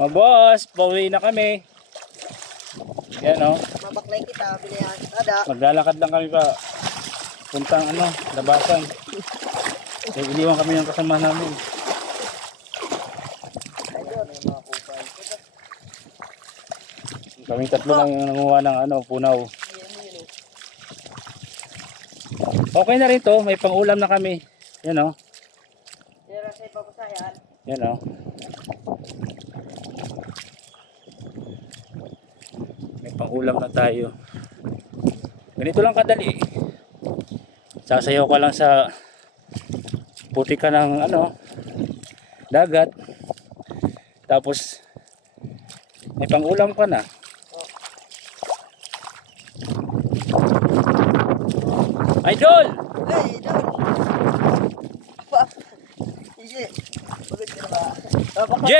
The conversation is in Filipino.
Mga boss, pauwi na kami. Yan o. Mabaklay kita, binayan kada. Maglalakad lang kami pa. Puntang labasan. So, iniwan kami ng kasama namin. Ayun, yung mga kupal. Kaming tatlo lang yung nanguha ng punaw. Ayun. Okay na rin to, may pang-ulam na kami. Yan o. Pero sa ipagusayan. Yan o. May pang-ulam na tayo. Ganito lang kadali. Sasayaw ka lang sa putika ng dagat. Tapos may pang-ulam ka na. Idol! Hey, doon! Apa? Isi, pagod ka na ba? Jay!